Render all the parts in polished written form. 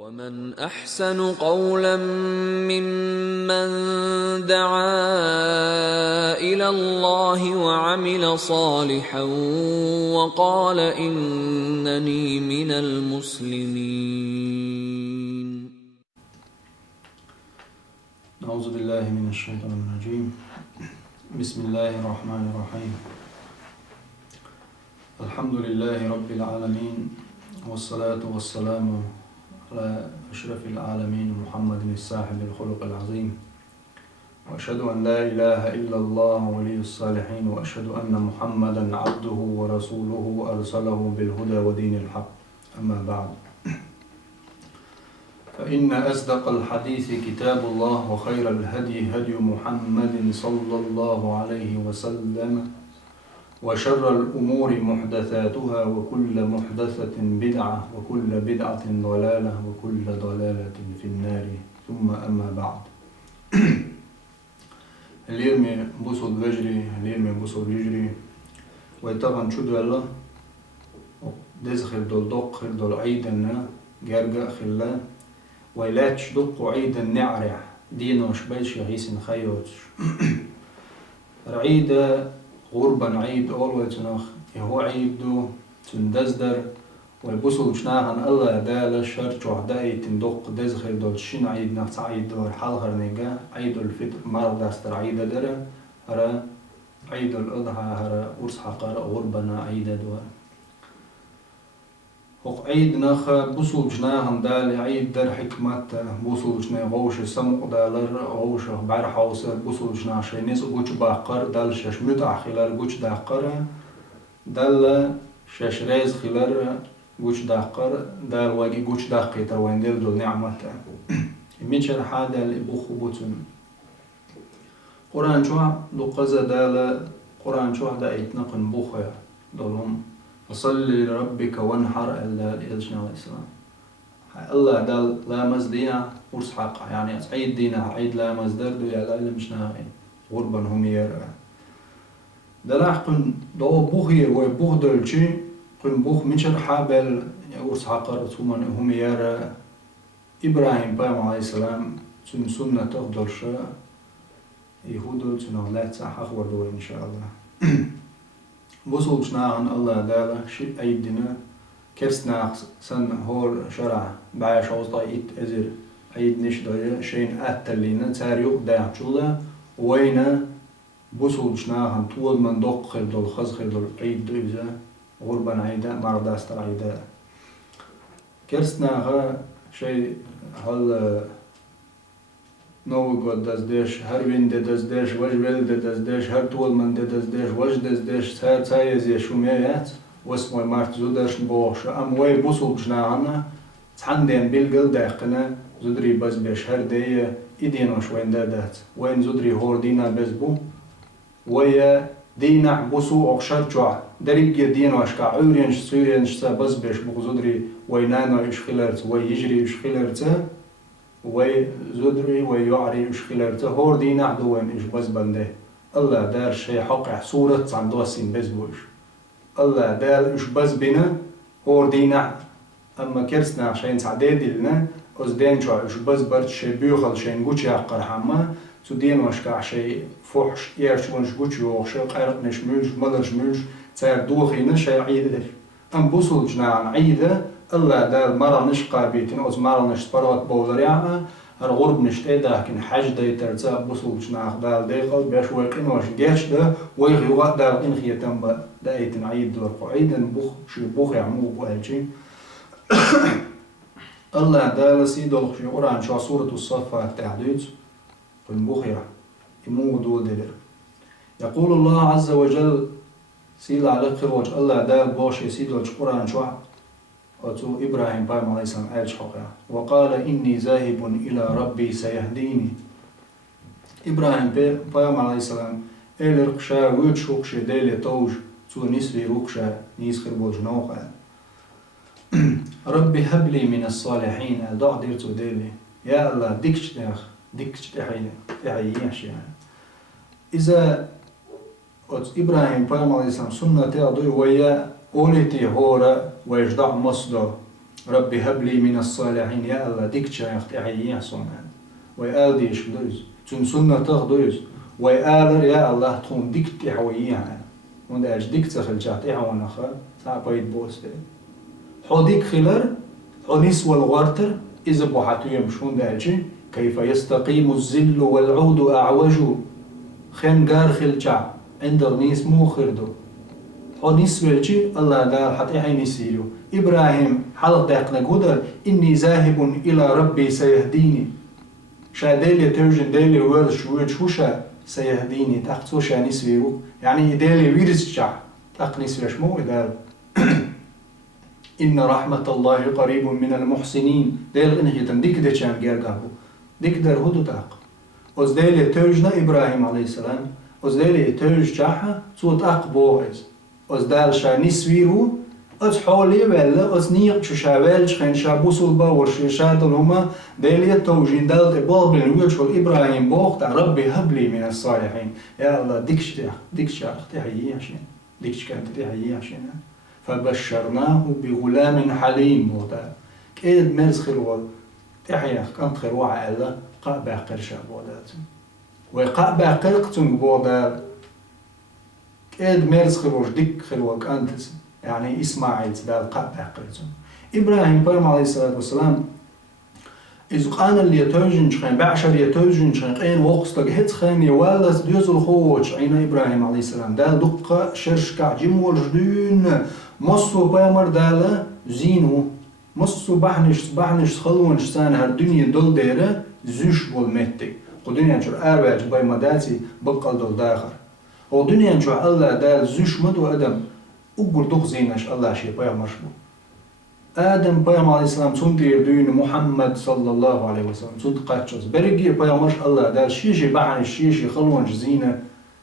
ومن أحسن قولا ممن دعا إلى الله وعمل صالحا وقال إنني من المسلمين. أعوذ بالله من الشيطان الرجيم. بسم الله الرحمن الرحيم. الحمد لله رب العالمين، والصلاة والسلام على أشرف العالمين محمد الصاحب الخلق العظيم، وأشهد أن لا إله إلا الله ولي الصالحين، وأشهد أن محمدا عبده ورسوله أرسله بالهدى ودين الحق. أما بعد، فإن أصدق الحديث كتاب الله، وخير الهدي هدي محمد صلى الله عليه وسلم، وشر الأمور محدثاتها، وكل محدثة بدعة، وكل بدعة ضلالة، وكل ضلالة في النار. ثم أما بعد. اليوم بوصل بجري، اليوم بوصل يجري، ويطبعا شو الله دزخل دول دق دول عيدنا جارجا خلا، ويلاتش دق عيدا نعرع دينوش بيش يغيسن خيوتش. رعيدة غربا عيد always نخ يهو عيدو تندزدر ويبوصل مشناهن الله دال شرط وحداي تندق دزخل دول شين عيد نفس عيد دور حالغر نيجا عيد الفطر مرض داستر عيد درا هرا عيد الأضحى هرا أرس حقارة غربنا عيد دور وق عيد نخ بوصل مشناهن دال عيد در حكمة بوصل مشنا غوش سمق دالر غوش بعر حوصر بوصل مشنا شينيس وجوش باقر دال شش متع خلال جوش داقر دال شش ريز خلال جوش داقر دال واجي جوش داقي تروين دل نعمة ميشر حادا لبوخ بوتن قرآن شو لقزة دال قرآن شو دا يتنقن بوخيا دولهم فصل لربك وانحر إلا لإلشنا الإسلام. الله دال لا مزدينا ورس حق يعني عيد دينا عيد لا مزدردو يا لا مشنا غربا هم يرى دلاح قن دو بوخي وبوخ دلشي قن بوخ منشر حابل ورس حق رسوما هم يرى إبراهيم بام عليه السلام سنة تفضل شاء يهود سنة لا تسحق وردو إن شاء الله. وصل شناهن الله داله شيء عيدنا كرسنا سن هور شرع بعيش وسطايت أزر عيد نشدايا شين أتلينا تاريخ داعشولا وينا وصل شناهن طول من دق خلدل خز خلدل عيد دوزا غربا عيدا مرداست عيدا كرسنا شيء هل نو قد دزدش هر وين دزدش وج ول دزدش هر طول من دزدش وج دزدش ساعة ساعة زي شوميات واسمه مارت زودرش بوش أم وين بوصل بجناعنا عندين بالقل داقنا زودري بس بيش هر دي إدينوش وين دادات وين زودري هور دينا بزبو ويا دينا بوسو أخشر جوع دريق دينوش كعورينش سورينش سا بس بيش بو زودري وينانو إشخلرت ويجري إشخلرت وي زدري ويعري إشخلرته هور دي نعدوين إش بس بنده الله دار شيء حقع صورة صندوسين بزبوش الله دار إش بس بنا هور دي نعد أما كرسنا عشان سعداد لنا أزدين شو إش بس برد شيء بيوخل شيء نقوش يعقر حما سودين وشكع شيء فحش يرش ونش قوش يوخش قرق نشملش مدرش ملش سير دوخينا شيء عيدة أم بوصل جناعن عيدة الله دال مرة نشقى بيتين أز مرة نشتبرات بولريعة الغرب نشتاده كن حج داي ترتاء بوصل بشناخ دال دايقل بيش ويقين واش جيش ده ويغيوغات دال إنخي تنبا دايتن عيد دور قعيدن بوخ شي بوخ يعمو بوهالشي الله دال سيدو في قرآن شو سورة الصفات تعديد قل بوخيا يمو دول دلر يقول الله عز وجل سيل على خروج الله دال بوشي سيدو قرآن شو وتو إبراهيم بايم عليه السلام قال حقا وقال إني ذاهب إلى ربي سيهديني. إبراهيم بايم عليه السلام قال رقشا ويتش رقشا دالي توج تو نسوي رقشا نيسخر بوج نوقع ربي هب لي من الصالحين ضع ديرتو دالي يا الله ديكش داخ ديكش تحييش يعني إذا إبراهيم بايم عليه السلام سنة تعضي ويا قولتي هورا ويجدع مصدر ربي هب لي من الصالحين يا الله ديك شايخت عيّا صنعان ويقال ديش دوز تون سنة تغدوز ويقال يا الله تون ديك تحويّا وند أج ديك تخل جات إعوانا خا تعبيد بوس ده حو ديك خلر حو نسوى الغارتر إذا بوحاتو يمشون داجي كيف يستقيم الزل والعود أعوج خن قار خلجع عند النيس مو خردو حو نسوى الجي الله دار حتى حين يسيرو إبراهيم حلق داقنا قدر إني ذاهب إلى ربي سيهديني شاديلي توجن ديلي ورش وشا سيهديني تاقتو شا نسويرو يعني ديلي ويرسجع تاق نسويش مو إدار إن رحمة الله قريب من المحسنين ديل إنهيتن ديك دي چان غير قابو ديك در هدو تاق وز ديلي توجنا إبراهيم عليه السلام وز ديلي توج جاحا تو تاق بوغز وز دال شا نسويرو از حالی ولی از نیق چشاول چخن شابوسول با ورشیشات هما دلیت توجین دلت باب الویل شو إبراهيم بوقت ربي هب لي من الصالحين يا الله ديكش تحيي عشان ديكش كانت تحيي عشان فبشرناه بغلام حليم بودا كيد مرز خيرول تحيي كانت خيروا على قابع قرشا بودات وقابع قرقتم بودا كيد مرز خيرول ديك خيرول كانت يعني إسماعيل دال قابع قرقتم إبراهيم بيرم عليه الصلاة والسلام إذ قان اللي يتوجن شخين بعشر يتوجن شخين وقصتك هت خين يوالس ديوز الخوش عين إبراهيم عليه السلام دال دقة شرشكع جيم والجدون مصو بامر دال زينو مصو بحنش خلونش سان هر دنيا دول ديره زوش والمتك ودنيا نشور أرواج باي مداتي بقل دول داخر ودنيا نشور الله دال زوش مدو أدم أقول دق زينش الله شي باي مرشبو آدم پیام علیه السلام چون دیردوین محمد صلی الله علیه و سلم چون قاتشوز برگی پیامش الله در شیشی بعن شیشی خلونج زینه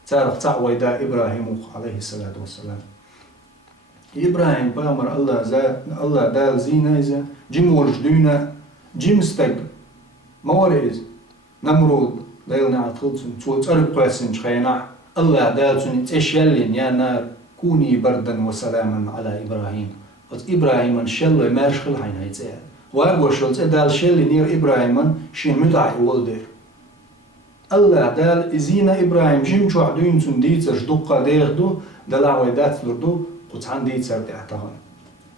تارق تعوی دا إبراهيم عليه الصلاة والسلام إبراهيم پیامر الله دال زینه ایزه جم ورجدونه جم استگ موارز نمرود دلنا عطلتون تو تقرب قاسن خينا الله دال چون تشيلين يا نار كوني بردا وسلاما على إبراهيم از إبراهيم شل ماشخل حين هيتسأل وأبو شلت دال شل نير إبراهيم شين متع ولدر الله دال إزينا إبراهيم جم شو عدوين سنديت جدقة ديردو دلع ويدات لردو قطعان ديت سرت اعتهان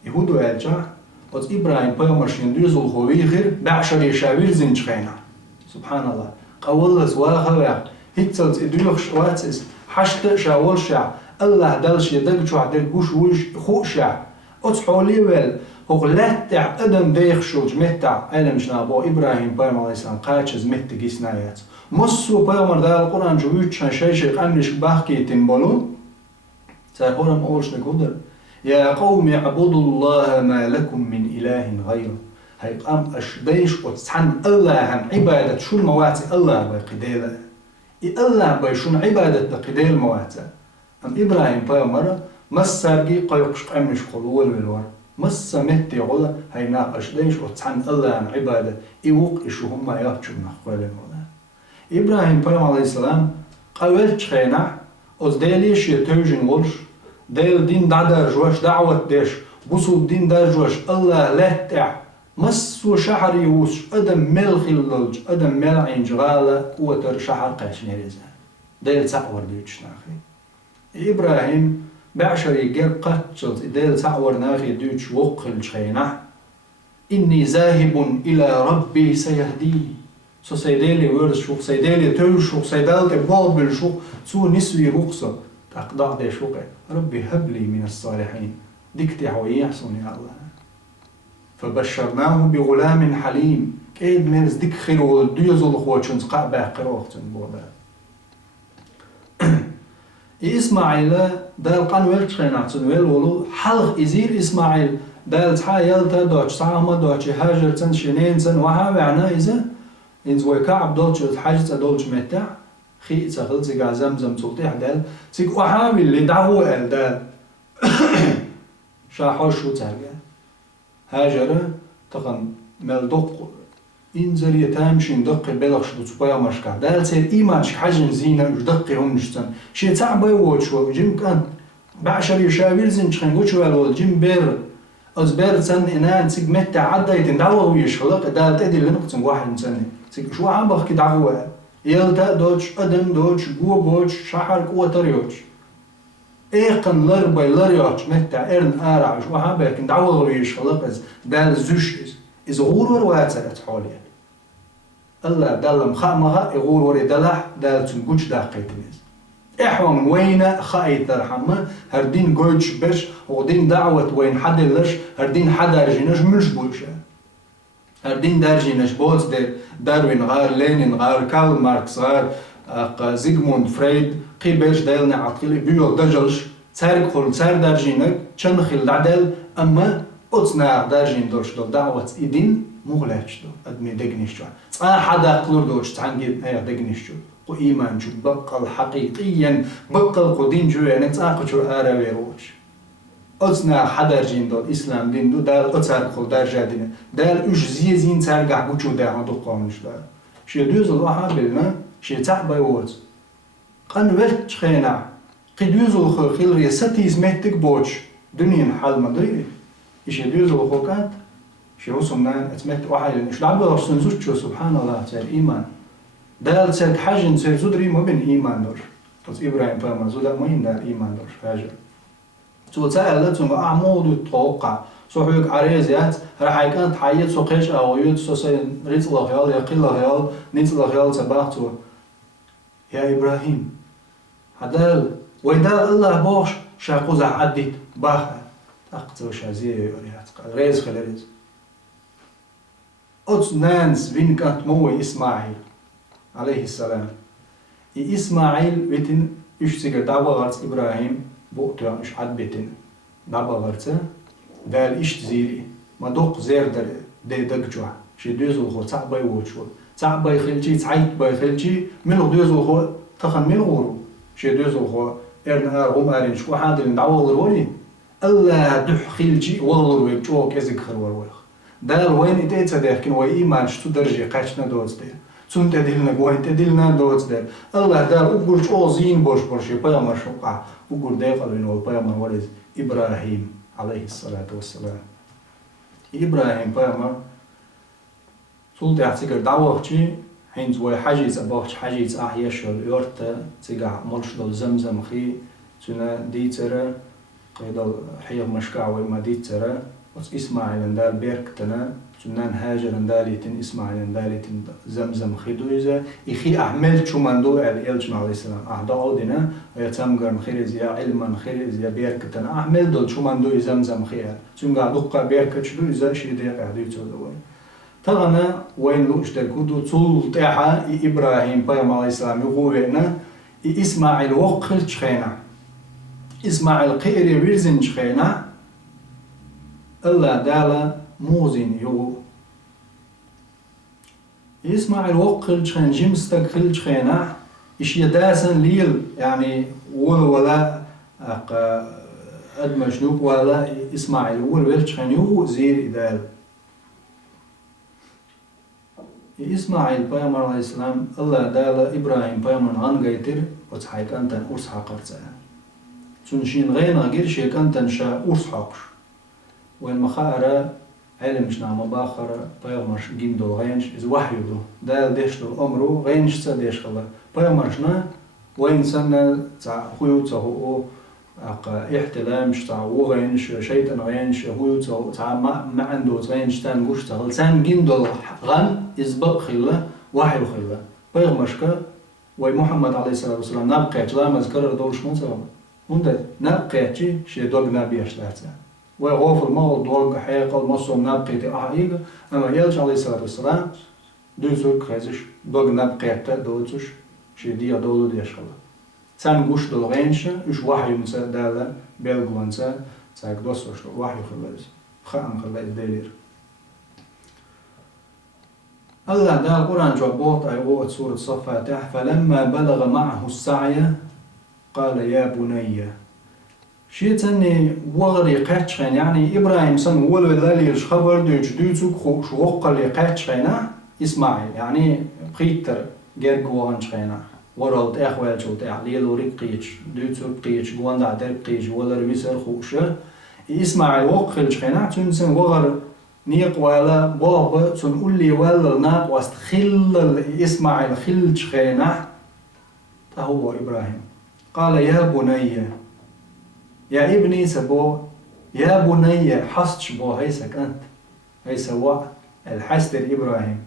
يهودو أرجع از إبراهيم بيومر شين دوزل خوي غير بعشر يشاوير زنج خينا سبحان الله قول زواخ ويا هيتسلت إدوخش واتس حشت شاول شع الله دالش يدق شو عدل قوش وش خوشع أتصحولي ويل هو لاتع أدم ديخ شوج متع أنا مش نابو إبراهيم بيوم عليه السلام قاتشز مت جسنايات مصو بيوم دا القرآن جويت شان شيء قمنش بحكي تنبلو سأقولهم أولش نقدر يا قوم اعبدوا الله ما لكم من إله غيره هاي قام أشديش وتسحن الله عن عبادة شو المواتي الله بقديله الله بيشون عبادة قديل مواتي أم إبراهيم بيوم مرة مس سارجي قيقش قمش قلول بالور مس مهتي غلا هاي ناقش ليش وتسحن الله عن عبادة يوق إشو هم يابشون نخوالين ولا إبراهيم بيوم عليه السلام قوالش خينع أز ديليش يتوجن ولش ديل دين دادر جوش دعوة ديش بوصل دين دار جوش الله لا تع مس وشحر يوش أدم ملخ اللج أدم ملعين جغالة قوة شحر قاش نريزا ديل تعور ديوش ناخي إبراهيم بعشر يجر قتشت ديل تعور ناخي ديوش وقل شخينع إني ذاهب إلى ربي سيهديني سو سيدالي ورد شوق سيدالي توش شوق سيدالي بابل شوق سو نسوي رقصة تقضع دي شوقه ربي هب لي من الصالحين ديكتي حوي يحسن يا الله فبشرناه بغلام حليم كيد ميرز ديك خير وديوز الخواتشنز قعبه قروختن بودا إسماعيل دال قنويل تخيناتن ويل ولو حلق إزير إسماعيل دال تحايل تدوش سامة دوش هاجر تن شنين تن وها معنا إذا إنز ويكعب دولش حاجة دولش متع خي تغل زيقا زمزم تلطيح دال زيق وحاول اللي دعوه ال دال شاحوش شو ترجع هاجر تقن ملدق إنزر يتامشين دق بلغش بتبايا مشكع دال سير إيمانش حاجن زينة دقي هم نشتن شي تعبي ووتشو جيم كان بعشر يشاوير زين شخن قوشو الول جيم بير أزبر سن إنان سيج متى عدى يتندعوه ويشخلق ده تدي اللي نقصن واحد سنة سيج شو عم بخ كدعوه يلتا دوتش أدم دوتش جو بوتش شحر قوة تريوتش إيقن لربي لريوتش متى إرن آرع شو عم بخ كدعوه ويشخلق ده زوش إذا غور واتسرت حولي الله دلم خامها يغور وري دلح دال تنقوش داقيتنيز إحوام وين خايت الرحمة هردين قوش بش ودين دعوة وين حد لش هردين حدا رجينش مش بوشة هردين درجينش بوز داروين غار لينين غار كارل ماركس غار زيغموند فريد قيبش دالنا عقلي بيو دجلش تارك خل تار درجينك تشنخل دعدل أما أتصنع درجين دوش دو دعوة إدين مغلاتش دو أدمي دقنيش جو حدا قلور دوش تعنجد أيا دقنيش جو قو إيمان جو بقل حقيقيا بقل قدين جو يعني تاقو جو آراوي روش أتصنع حدا رجين دو إسلام دين دو دال أتصار قل درجة دين دال إش زيزين تارقع بوچو داعا دو قومش دال شي دوز الواحا بلنا شي تعبا ووز قن ولت خينا قدوز الخو خيل ستيز مهتك بوش دنيا حال مدري إيش يدوز الخو كانت شي وصلنا اتمت واحد إيش لعبوا رسول شو سبحان الله تار إيمان دال سلك حاجة نسير زودري ما بين إيمان دور بس إبراهيم فما زودا ما يندار إيمان دور حاجة تو تسأل ثم أعمود التوقع صحيح عريزات راح يكون تحيط سقيش أو يود سوسي ريت الله خيال يقل الله خيال نيت الله خيال تبعته يا إبراهيم هذا ويدا الله باش شاقوز عديت باخ أقتل شازيه يوريات ريز خلريز أوت نانس وين كانت موي إسماعيل عليه السلام إسماعيل ويتن إيش سيجر دعوة غرس إبراهيم بوقتها إيش حد بيتن دعوة غرسه دال إيش تزيري ما دوق زير در دقجوا شي دوزو خو تعبي وشو تعبي خلتي تعيط باي خلتي من دوزو خو تخن من غورو شي دوزو خو إرنا هم أرين شو حاضر دعوة غروري الله دح خلتي والله ويبجوا كذا خروار ويخ دال وين إتيت صدق كن وين إيمان شو درجة قاشنا دوز ده ثم تدلنا وين تدلنا دوز ده الله دال أقول شو زين boş يبايا مرشوقة أقول ده قالين ويبايا مرورز إبراهيم عليه الصلاة والسلام إبراهيم بايا مر سلطة اعتقر دعوة شيء حين زوي حاجز أباخش حاجز أحياش اليورت تجع ملش دل زمزم خي سنا دي ترى قيد حير مشكع وما دي ترى بس إسماعيل دال بيركتنا سنان هاجر داليتن إسماعيل داليتن زمزم خيدويزا إخي أعمل شو مندو الإلجم عليه السلام أعداء دينا ويتمغر خير زيا علما خير زيا بيركتنا أعمل دول شو مندو زمزم خير سنقع دقة بيركت شلو إذا شي دي قاعدو يتولوين تغنى وين لوش تركودو طول تاعها إبراهيم بيام عليه السلام يقولنا إسماعيل وقل شخينا إسماعيل قيري ويرزن شخينا الله دالا موزين يو إسماعيل وقل شخين جيمستك خل شخينا إش يداسن ليل يعني ولا أدمج نوب ولا إسماعيل ويل شخين يو زير إدال إسماعيل بيامر عليه السلام الله دالا إبراهيم بيامر عن غيتر وتحيك أنتن أرس حقرتها تنشين غينا غير شيك أنتن شا أرس حقر وين مخارة علم مش نعم باخر بيامر جيندو غينش إذ وحيدو دال ديشتو أمرو غينش تديش خلا بيامرشنا وين سنة تاع خويو تاهو احتلامش تاع وغينش شيطان غينش هو تاع ما عنده غينش تان غوش تاع سان جيندو غن إزبق خلا وحي خلا بيغمشك وي محمد عليه الصلاة والسلام نبقى لا مذكر دولش منصر هند نبقى شي دوغ نبي أشلاتها وغوف المال دوغ حيقل مصوم نبقى تأحيق أما يلش عليه الصلاة والسلام دوزو كريزش دوغ نبقى دوزش شي ديا دولو ديش خلا سان غوش دول غينش إش وحي منصر دالا بيلغوانسا تاك دوسوش وحي خلاز خام خلاز ديلير الله دا القرآن جوابوت أيوة سورة صفاتح فلما بلغ معه السعي قال يا بني شيء تاني وغري قاتشين يعني إبراهيم سن ولو ذلك خبر دوش دوتوك خوش وقل قاتشينا إسماعيل يعني بخيتر جرجوان شينا ورالت أخوال شو تعليل وريق قيش دوتوك قيش جوان دعدر قيش ولا ربيسر خوشة إسماعيل وقل شخينا تنسن وغر نيق ولا بابا تنقول لي ولا ناق واستخل إسماعيل خل شخينا هو إبراهيم قال يا بني يا ابني سبو يا بني حصش بو هيسك أنت هي سواء الحسد إبراهيم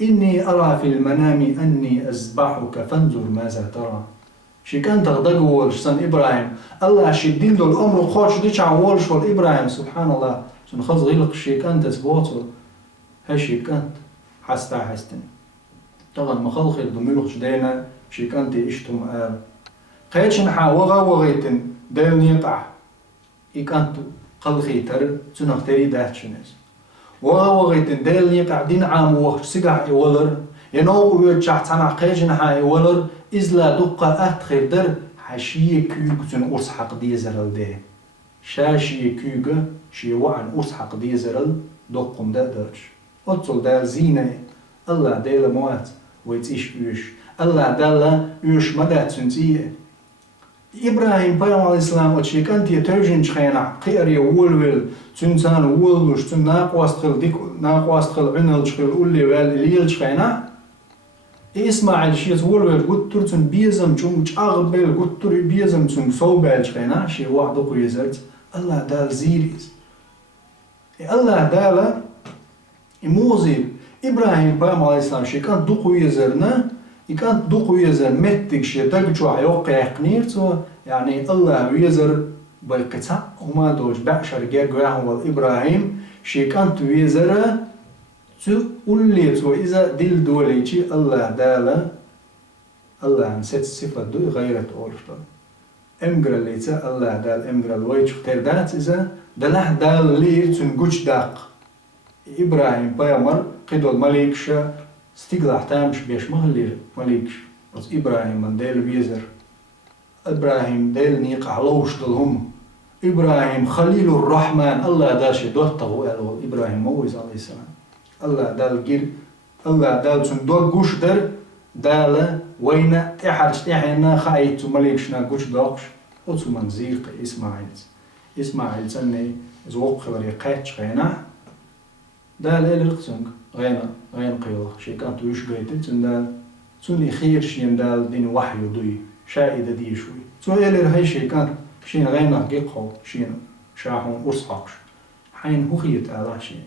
إني أرى في المنام أني أذبحك فانظر ماذا ترى شي كان تغدقول شسن إبراهيم الله شدين دول الأمر خوش ديش عوالش والإبراهيم سبحان الله شن خذ غيلق شي كان تسبوته هاي شي كانت حستن طبعا ما خلق الدميلوخ دينا شي كانت إشتم قيتشن حاوغا وغيتن ديل نيقع إكانتو قلخي تر تنختري داتشنز وغيتن ديل نيقع دين عام وقت سيقع إولر ينو ويتشاح تانا قيتشن حا إولر إزلا دقا أتخير در حشيه كيوغ تن أرسحق ديزرل دي شاشيه كيوغ شي وعن أرسحق ديزرل دقم دا درش أتصل دا زينة الله ديل موات ويتيش إيش الله دالا إيش مدى تنزيه إبراهيم بيام عليه السلام وشي كانت يتوجن شخينا قيري وولول تنسان وولوش تن ناقواستخل عنل شخيل أولي والليل شخينا إسماعيل شيز وولول قدتر تن بيزم جمج أغبال قدتر بيزم تن صوبال شخينا شي واحد قويزرت الله دال زيريز الله دال إموزيب إبراهيم بيام عليه السلام شي كانت دو قويزرنا كانت دوق ويزر متك شي دقجو عيوقع يقنيرتو يعني الله ويزر بالقطع وما دوش بعشر جيرجوهم والإبراهيم شي كانت ويزر تقوليتو إذا دل دوليتي الله دالا الله نسيت صفة دو غيرت أولفتو امقر الليتا الله دال امقر الويتش اختير دات إذا دلح دال لير تنقوش داق إبراهيم بايمر قدو المليكش ستيقلع تامش بيش مهلير مليكش بس إبراهيم من ديل بيزر إبراهيم ديل نيقع لوش دلهم إبراهيم خليل الرحمن الله داشي دوتغو ألو إبراهيم مويز عليه السلام الله دال جير الله دال سن دوت قوش در دال وين إحرش إحنا خايتو مليكشنا قوش دوقش وتو منزيق إسماعيل سنة زوق وريقاتش غينا دال إلرقسنك غينا قيوخ شي كانت ويش قيتل تندال توني خير شين دال دين وحي دوي شائدة دي شوي تو إلر هاي شي كانت شين غينا قيقو شين شاحون أرصحقش حين هو خيت على شين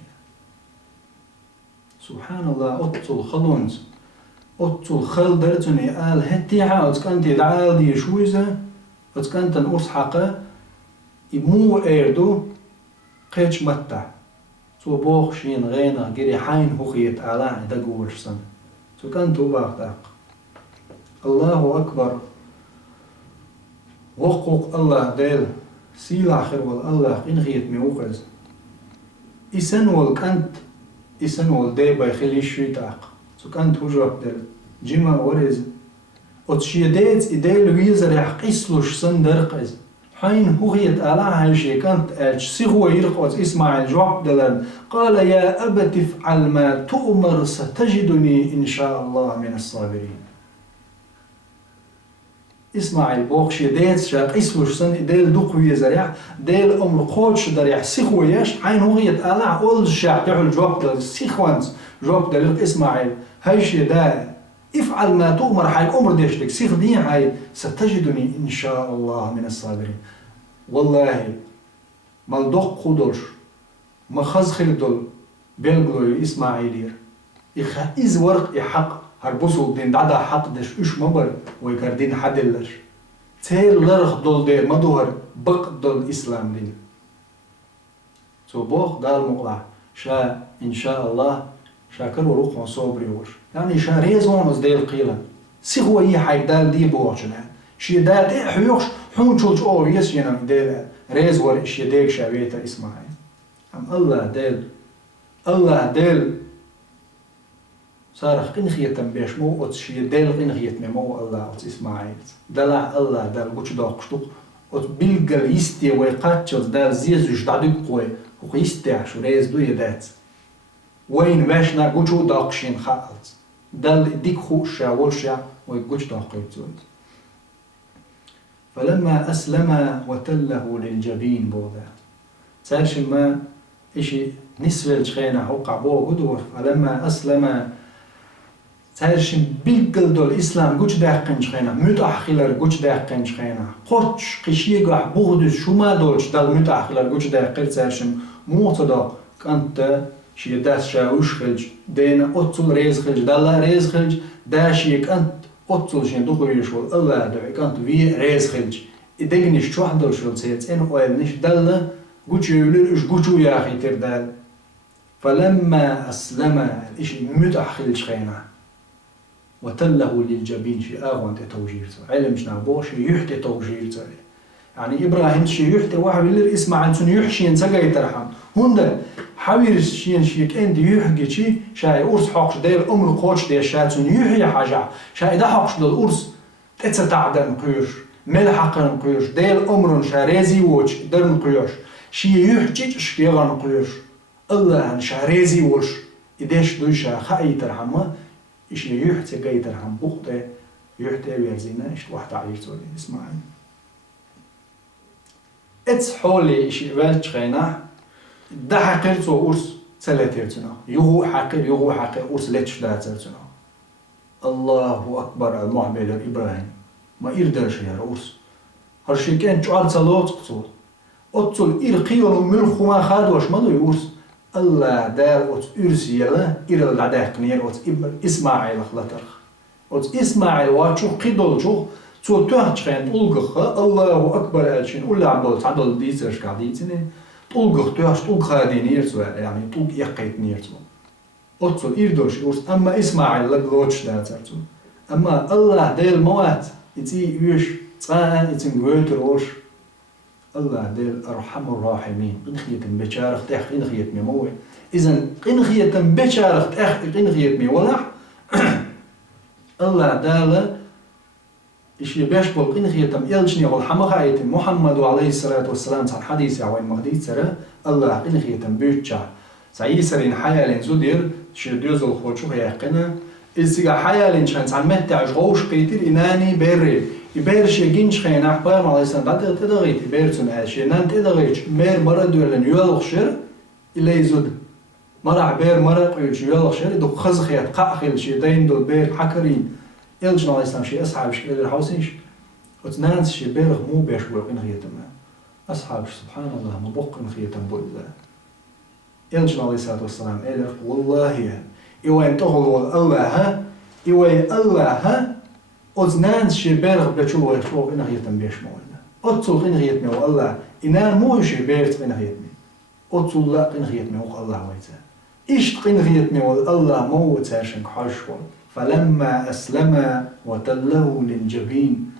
سبحان الله أطل خلونز أطل خل درتني آل هتيحا وتكانت دعال دي شويزة وتكانت أرصحقة مو إيردو قيتش متع تو بوخ شين غينا جري حين هخيت على دقوش سن تو كان تو باغتاق الله أكبر وقوق الله ديل سيل آخر والله إن خيت ميوقز إسن والكنت إسن والدي بايخلي شيتاق تو كانت هجوك ديل جيما ورز وتشي ديت إديل ويزر يحقيسلوش سن درقز حين هغيت على هالشي كانت سيغو يرقص إسماعيل جواب دلن قال يا أبت افعل ما تؤمر ستجدني إن شاء الله من الصابرين إسماعيل بوخشي ديت شاق إسلوش سن ديل دوقوية زريع ديل أمر قوتش دريع سيغو ياش حين هغيت على أول شاق تحل جواب دل سيخوانس جواب دلن إسماعيل هالشي دا افعل ما تؤمر حي أمر ديشتك سيخ دي حي ستجدني إن شاء الله من الصابرين والله مالدوق قدرش ما خزخل دول بيلقلو إسماعيلير إز ورق إحق هربوسو دين دادا حق دش إش مبر ويكاردين حدلش تير لرخ دول دير مدوهر بق دول إسلام دين سو بوخ دال مقلع شا إن شاء الله شاكر وروق صوبري ور يعني شا ريزون از ديل قيلا سيغو اي حي دال دي بوغشنا شي دال اي حيوخش حون شوش او يس ينا ديل ريز ور اشي ديك شاويتا اسماعيل ام الله ديل صارخ قنخية بيش مو ات شي ديل قنخية مو الله ات اسماعيل دلع الله دال قوش داقشتوق ات بلقل يستي ويقاتشل دال زيزوش دادوك قوي وقيستي عشو ريز دو يدات وين واشنا قوشو داقشين خالت دل ديك خوشا وشا ويقوش داقيتوت فلما أسلم وتله للجبين بوذا تسالش ما إشي نسبة الشخينة وقع بو قدور فلما أسلم تسالش بيقل دول إسلام قوش داقين شخينة متأخلر قوش داقين شخينة قوش قشيقع بغدس شما دولش دال متأخلر قوش داقين تسالش موتدا كانت شي داس شاوش خلج دينا أطل ريز خلج دالا ريز خلج داشي كانت أطل شين دخوي شول الله دعي كانت في ريز خلج إدقنش شو حدر شول سيتس إنه قوالنش دالا قوش يولر إش قوشو يا أخي تردال فلما أسلم إشي متأخل شخينا وتله للجبين شي آغوان تتوجيرته علم شنا بوش يحتي توجيرته يعني إبراهيم شي يحتي واحد يلر إسماعيل سن يحشين سقاي ترحم هندا حوير شين شيك اندي يحكي شي شاي أورس حقش دير أمر قوش دير شاي سن يحيي حاجة شاي دا حقش دل أورس تتعدن قيوش ملحقن قيوش دير أمرن شاريزي ووش درن قيوش شي يحكي شكيغن قيوش الله شاريزي ووش إديش دوشا خاي ترحمه إشي يحتي قاي ترحم بوقته يحتي ويرزينا إشت واحد عيش تولي إسماعيل إتس حولي إشي بالت خينا ده حقير تو أورس سلاتيرتنا يغو حقير أورس لتش داترتنا الله أكبر المعبد إبراهيم ما يردرش يا أورس هرشي كان جعل صلوات قصول أتصل إرقيون ملخو ما خادوش مدو يورس الله دار أت إرسيلا إلى العداء قنير أت إسماعيل خلترخ أت إسماعيل واتشو قيدول شو تو تهجخين ألغخ الله أكبر ألشين أولا عبدال تعدل ديزرش قاعديتني ألغخ تهجخ ألغخ دينيرتو يعني ألغ يقيت نيرتو أتصل إردوش يورس أما إسماعيل لقلوتش داترتو أما الله ديل موات إتي يوش تساء إتن قويتر وش الله ديل أرحم الراحمين قنخية بشارخ تأخ قنخية ميموي إذن قنخية بشارخ تأخ قنخية ميولح الله دال إشي بيشبه قنخية إلجني والحمق آية محمد عليه الصلاة والسلام صار حديث عوين مغديد سرى الله قنخية بيتشع سعيسرين حيالين زودير شي ديوزل خوشوخ يحقنا إذا حيالين شان سعن مهتع جغوش قيتر إناني بيري يبيرش يجينش خينا أحبار على السلام بعد تدغيت يبيرسون عايش نان تدغيتش مير مرة دولن يولخشر إلا يزود مرة عبير مرة قيوش يولخشر دو خزخيات قاخل شي دين دول بير حكرين إلجن على السلام شي أصحاب شي إلر حوسينش وتنانس شي بيرغ مو بيش بوقين خيتما أصحاب سبحان الله مبقين خيتم بوئذا إلجن عليه الصلاة والسلام إلر والله إيوين تغلو الله ها إيوين الله ها أزنانس شي بيرغ بيشو ويخشوق إنه يتم بيش موينة أتصل إنه يتمي والله إنان مو شي بيرت إنه يتمي أتصل لا إنه يتمي والله ويتا إيش إنه يتمي والله مو تاشنك حشوة فلما أسلم وتله للجبين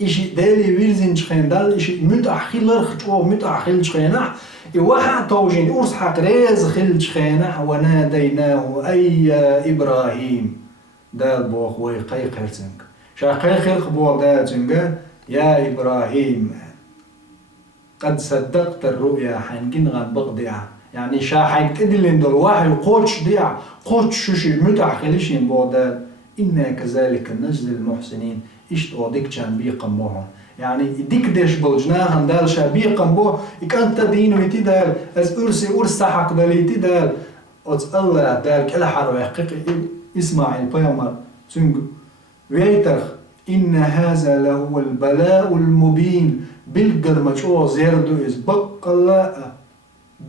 إيش دالي ويرزين شخين دال إيش متأخلر خشوه متأخل شخينح إيواحا توجين أرس حق ريز خل شخينح وناديناه أي إبراهيم دال بوخ ويقاي خيرتنك شاقاي خير بوخ دال جنجا يا إبراهيم قد صدقت الرؤيا حنكين غان بقديع يعني شاحيك تدلين دول واحد قوتش ديع قوتش شوشي متعخلشين بوخ دال إنا كذلك نجزي المحسنين إيش توديك كان بيقم بوهم يعني ديك ديش بلجناهن دال شابيقم بوه إكانت دين ويتي دال أز أرس حق داليتي دال أز الله دال كلا حروا يحقق إسماعيل بيامر تنج ويترخ إن هذا لهو البلاء المبين بلقل مجوع زيردو إز بقلا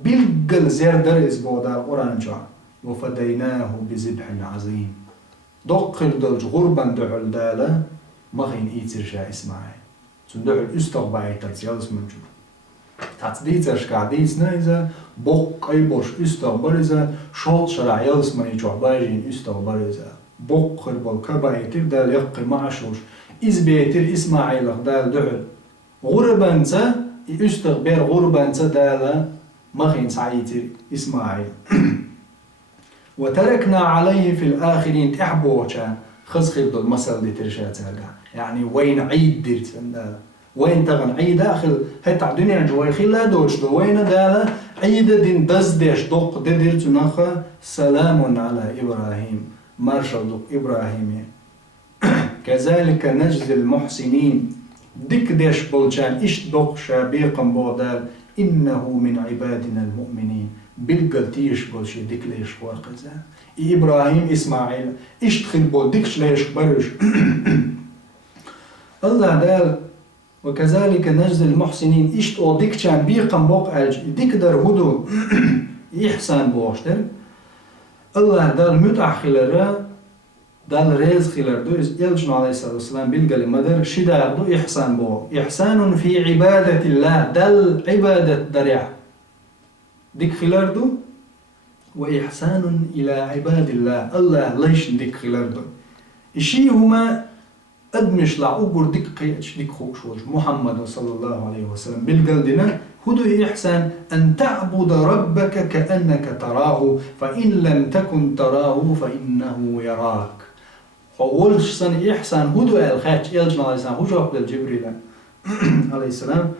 بلقل زيردر إز بودا القرآن جاء وفديناه بذبح عظيم دقل دلج غربا دعل دالا مغين إيتر شا إسماعيل تندعل أستغباعي تاتيالس منجور تاتديتر قاعديس نايزا بق أي برش أستغباريزا شوط شرعيالس مني جعباجين أستغباريزا بق خربال كباي تبدال يقي معشوش إز بيتر إسماعيل دال دعل غربا تا أستغبار غربا تا دالا مغين سعيتر إسماعيل وتركنا عليه في الآخرين تحبوه كان خزخير دول مسألة دي ترشات يعني وين عيد ديرت وين تغن عيد آخر هتا الدنيا جواي خلا دوش دو وين دالا عيد دين دزدش دوق ديرت نخا سلام على إبراهيم مارشال دوق إبراهيم كذلك نجزي المحسنين ديك ديش بولجان إيش دوق شابيقم بودال إنه من عبادنا المؤمنين بالقل تيش بولش ديك ليش ورقزا إبراهيم إسماعيل إشتخل بول ديكش ليش برش الله قال وكذلك نجزي المحسنين إشت أو ديك كان بيقم بوقعج ديك در هدو إحسان بوشتر الله دال متأخلر دال ريز خلر دو إلجن عليه الصلاة والسلام بالقل مدر شدا دو إحسان بو إحسان في عبادة الله دال عبادة درع ديك خلر دو وإحسان إلى عباد الله الله ليش ديك خلر دو إشي هما أدمش لعوبر ديك قيتش ديك خوشوش محمد صلى الله عليه وسلم بالقلدنا هدو إحسان أن تعبد ربك كأنك تراه فإن لم تكن تراه فإنه يراك فأولش سن إحسان هدو الخاتش إلجنا عليه السلام هجو أقبل جبريل عليه السلام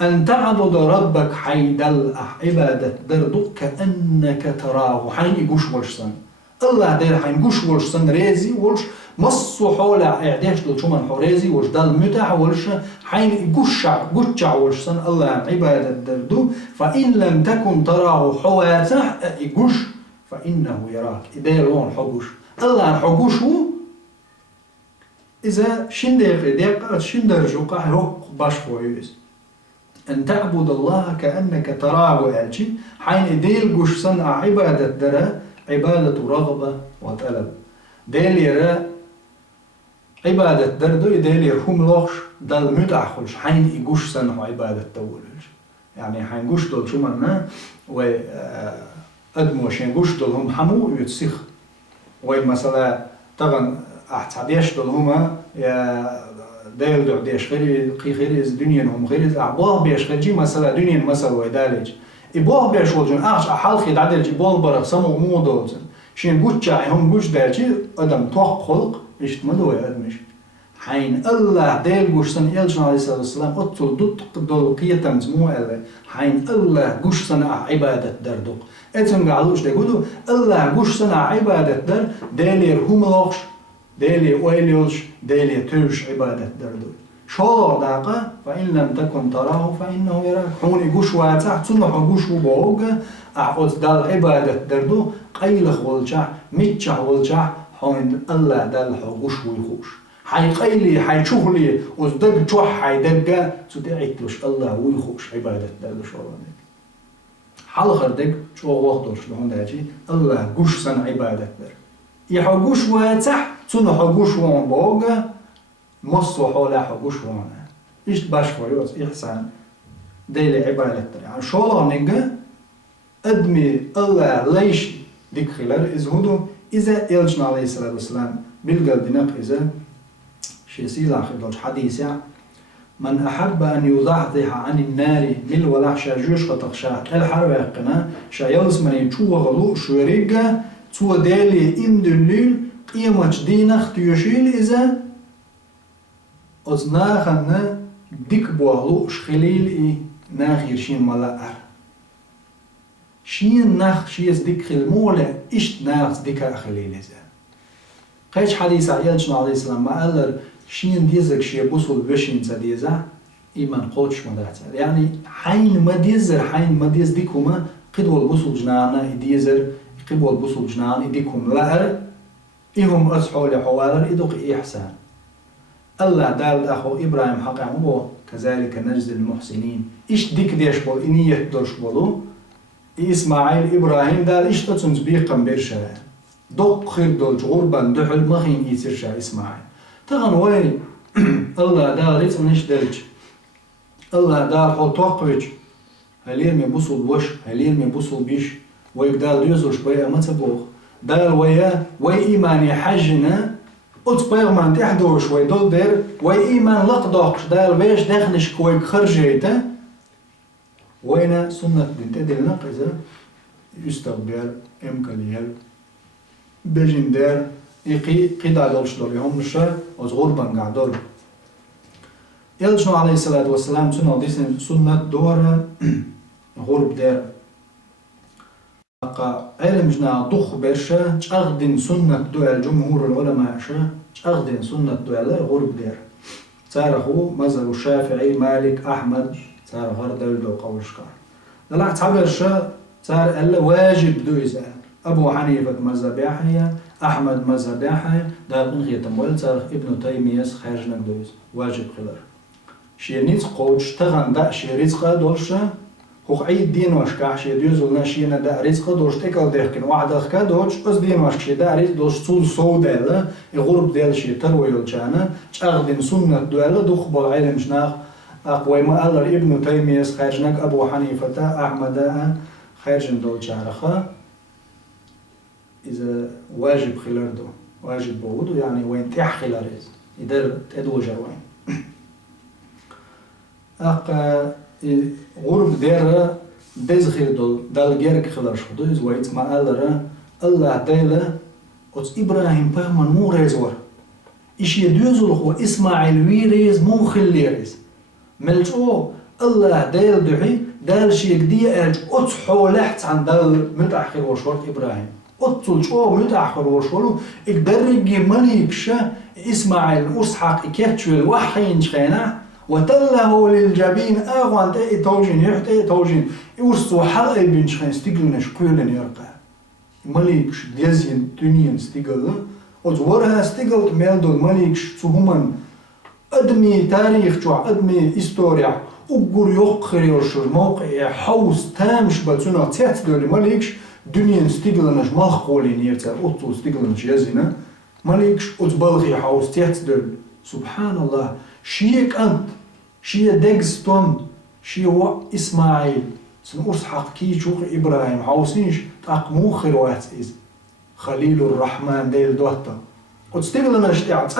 أن تعبد ربك حيدل عبادة دردو كأنك تراه حين يقوش ولشسن الله دير حين يقوش ولشسن ريزي ولش مصو حول إعداش دل شو من حوريزي وش دل متع ولش حين يقوشع ولشسن الله عبادة دردو فإن لم تكن تراه حواتح يقوش فإنه يراك إدير لون حقوش الله حقوش هو إذا شندر ديق شندر جوقع روق باش فويس أن تعبد الله كأنك تراه ألشي حين ديل قش صنع عبادة درا عبادة رغبة وطلب ديل يرى عبادة دردو ديل يرهم لوش دل متعخلش حين يقش صنع عبادة تولش يعني حين قش دل شو منا و أدموش ينقش دل هم حمو يتسخ ومثلا طبعا أحتعديش دل هما دايل دو عديش خيريز دنيا هم خيريز أعبوه بيش خيرجي مثلا دنيا مثلا ويدالج إبوه بيش ولجن أعش أحال خيد عدل جبال برق سمو مو دولزن شين بوچاعي هم بوچ دالجي أدم توق خلق اشتمدو يأدمش حين الله دايل قوشسن إلجن عليه الصلاة والسلام أطل دطق دول قيتم تمو ألا حين الله قوشسن عبادة دردق أتم قعلوش دايقودو الله قوشسن عبادة در دالير هم لوش ديلي ويليوش ديلي ترش عبادة دردو شو داقة فإن لم تكن تراه فإنه يراك حون يقوش واتح تصنح يقوش وبوغ أحوز دال عبادة دردو قيلخ والجع متجع والجع حون الله دال حقوش ويخوش حي قيلي حي شغلي وزدق جوح حي دقة تدعيتلوش الله ويخوش عبادة دردو شو رانيك حلخر دق شو وقتوش لهون داجي الله قوش سن عبادة در يحقوش واتح تصنع حقوش وان بوغا مصو حولا حقوش وان إيش باش فويوز إحسان ديلي عبادة يعني شو نيجا أدمي الله ليش ديك خلال إزهدو إذا إلجنا عليه الصلاة والسلام بالقلب ديناق إذا شي سيلا خدوش حديثة من أحب أن يزحزح عن النار مل ولا شاجوش قطقشاه الحرب يقنا شايلس من يتشوه غلو شوريقا تو ديلي إم دليل قيمة دينخ تيوشيل إذا أزناخنا ديك بوغلو شخليل إي ناخير شين ملأر شين ناخ شيز ديك خلمولة إشت ناخ ديك أخليل إذا قيش حديث عيالجنا عليه السلام ما قال شين ديزك شي بوصل بشين تديزا إيمان قوتش مدهتا يعني حين ما ديزر حين ما ديز ديكوما قدوة البوصل جنانا إديزر قدوة البوصل جنانا إديكم لأر إهم أصحوا لحوالر إدوق إحسان الله دال أخو إبراهيم حقا هو كذلك نجزي المحسنين إيش ديك ديش بول إنية دوش بولو إسماعيل إبراهيم دال إيش تتنز بيقم برشا دوق خير دولج غربان دحل مخين يترشا إسماعيل تغن وين الله دال ريت منش دلج الله دال حو توقوش هلير من بوصل بوش هلير من بوصل بيش ويقدال يوزوش بيا متبوغ دال ويا وي إيماني حجنا قلت بيغمان تحدو شوي دول دير وي إيمان لقدوقش دال ويش داخنش كوي خرجيتا وين سنة بنت دل نقزة يستغبر إمكاليال بجن دير إقي قيدا دولش دول يهم نشا وزغربان قعدول يلجنو عليه الصلاة والسلام سنة دور غرب دير علم جنا ضخ برشا تأخذن سنة دول جمهور العلماء شا تأخذن سنة دول غرب دير تاريخو مذهب الشافعي مالك أحمد صار غرد دولة قولشكار لا تعبر شا صار ألا واجب دويزة أبو حنيفة مذهب يحيى أحمد مذهب يحيى دار انغي تمول صار ابن تيمية خارجنا دويز واجب خلر شي نيت قوش تغن دا شي رزقه دولشا هو عيد دين واشكاح شي دوزولنا شي دا رزقه دولش تكال ديخكن واحد اخكا دولش از دين واشك شي دا رزق دولش صول صو دالا يغرب ديال شي ترويل جانا تشاغدين سنة دوالا دوخ بالعلم شناخ أقوى ما ألر ابن تيمية خارجناك أبو حنيفة أحمد خارجن دول شعرخة إذا واجب خلال دو واجب بودو يعني وين تح خلال إذا يدر تدوجر وين غرب دير دزخير دول دال جيرك خلال شدو إذا ويت ما ألر الله دايلة وت إبراهيم بغمان مو ريزور إيش يدوزل هو إسماعيل ويريز مو خليريز ملجو الله دايل دحي دال شيء جديد أتحو لحت عن دال متأخر وشورت إبراهيم أتول شو متأخر وشورو إقدر ملك شا إسماعيل أسحق كيتشوي الوحين شخينا وتله للجبين أغوان تأي توجين يحتأي توجين يورستو حلقي بين شخين ستيقلنش كولن يرقى ملك ديزين دنيا ستيقل وتورها ستيقلت ميلدو الملك تهمن أدمي تاريخ جو أدمي إستوريا وقر يقخر يرشر موقع حوز تامش باتونا تيات دولي ماليكش دنيا ستيقلنش مالخولين يرتال أطو ستيقلنش يزينا ماليكش أتبالغي حوز تيات دول سبحان الله شيك أنت شي دقز توند شي هو إسماعيل سنقرص حق كي شوق إبراهيم حوزينش تاق موخر واتئز خليل الرحمن ديل دوتا وتستيقظ اشتعت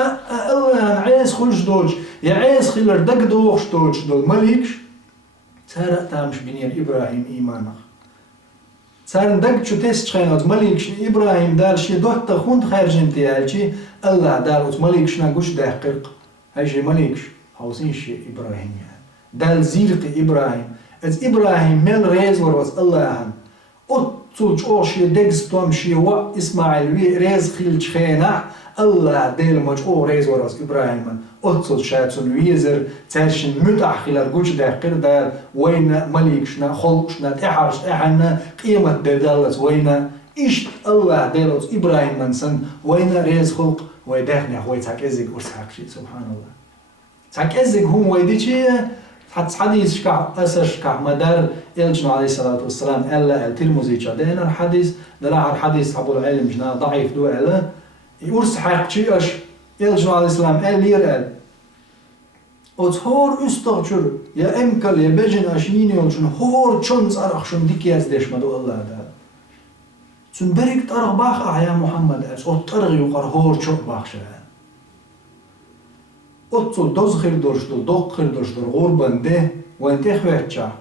الله عايز خلش دوج يا عايز خلر دق دوغش دوج دول مليكش تارق تامش بنير إبراهيم إيمانخ تارن دق شو تيست خينات مليكش إبراهيم دال شي دوت تخوند خارجين تيالشي الله دال مليكش ناقوش دقيق هاي شي مليكش حوصين شي إبراهيم يعني دال زيرق إبراهيم از إبراهيم مل ريز ورواز الله هن أتولج أوشي دقز تومشي و إسماعيل ريز خيلش خينح الله ديل مجموع ريز وراس إبراهيم أتصل شاتون ويزر تارشن متأخلر جوش دقيق دار وين مليكشنا خلقشنا تحرش إحنا قيمة دالت وين إيش الله ديلوت إبراهيم منسن وين ريز خلق ويدهنا هو تاكزك ورسحكشي سبحان الله تاكزك هم ويديشي حديث شكا أسش كا مدار إلجنا عليه الصلاة والسلام ألا الترمذي جدنا الحديث دلها الحديث أبو العلم جنا ضعيف دو ألا يورس حقشي أش إلجنا عليه السلام أل يرأل أتهور استغفر يا أمكل يا بجن أشيني ولشون هور شنز أرخشون ديك يزدش مدو الله ده سن بريك ترغ باخ يا محمد أس أترغ يقر هور شوك باخ شان أتصل دوز خير درشدل دوق خير درشدل غربان ده وين تخواتشا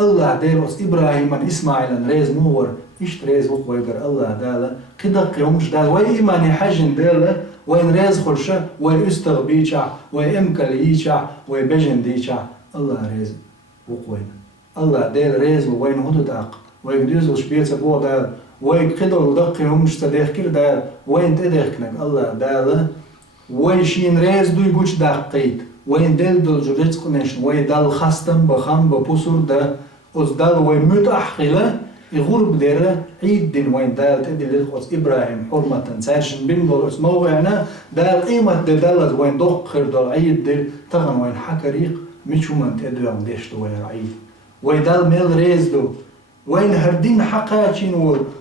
الله ديروس إبراهيم إسماعيل ريز مور إيش ريز وقويقر الله دالا قدق يومش دال وين إيماني حجن دالا وين ريز خلشا وين استغبيشا وين إمكاليشا وين بجن ديشا الله ريز وقوين الله ديل ريز وين هدو داق وين ديزل شبيت بو دال وين قدق دق يومش تديخ كير دال وين تديخنك الله دالا وين شين ريز دو يقوش دقيت وين دل دل جريت قناش وين دل خستم بخم ببصر دا أز دل وين متأخلة يغرب ديره عيد دين وين دل تدل الخوص إبراهيم حرمة ساشن بين دل اس موقعنا دل قيمة دل وين دق خير دل عيد دل تغن وين حكريق مشو من تدو يوم ديش دو وين عيد وين دل ميل ريز دو وين هردين حقاتين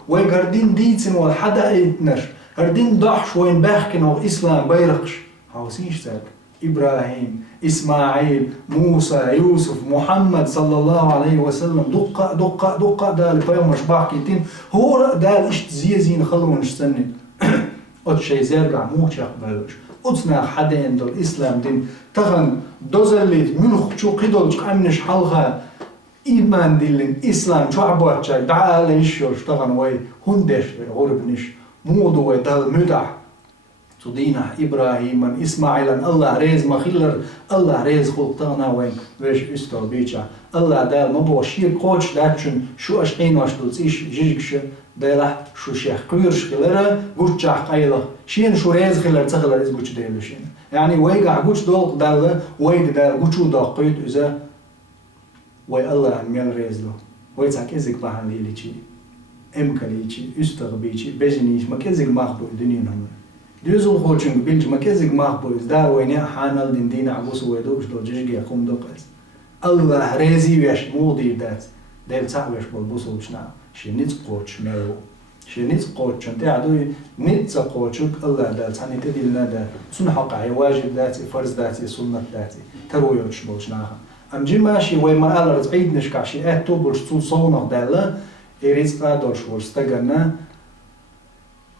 وين هردين ديتين والحدا ايتنش هردين ضحش وين باخكن وإسلام بيرقش حوسينش تاك إبراهيم إسماعيل موسى يوسف محمد صلى الله عليه وسلم دقة دال فيوم مشباح كيتين هو دال إشت زيزين خلون اشتني أت شيء زرقع موش يقبلوش أتنا حدا عند الإسلام دين تغن دوزليت منخ شو قدول قامنش حلقة إيمان ديلين إسلام شو عبوات شاي دعا ليشوش تغن وي هندش غربنش مودو دال مدح تدينا إبراهيم إسماعيل الله ريز مخيلر الله ريز خلقتنا وين ويش استر بيتشا الله دال مبو شير قوش داتشن شو أشقين واشتلت إيش جيجكش داله شو شيخ كويرش خلره قوش جاح قايله شين شو ريز خلر تغلر إز قوش داله شين يعني ويقع قوش دولق داله ويد دال قوشو داقيت إذا وي الله ميل ريزلو وي تاك ازك بحن ليليشي امكليشي استغبيشي بجنيش ما كزك مخبو الدنيا نمر ديزول خوچن بيلج ما كزك مخبو دا ويني حانل دين دين عبوس ويدوش دو جيجي يقوم دوقز الله ريزي ويش مودي دات ديل تعويش بالبوسو بشنا شي نيت قوچ ميرو شي نيت قوچ انت عدو نيت قوچك الله دات ثاني تدلنا دا سن حق واجب داتي فرض داتي سنة داتي ترويوش بولشناها ام جي ماشي وي ما الله تعيد نشكا شي اتو بولش تو صونق دالا إيريس قادرش ورستجنا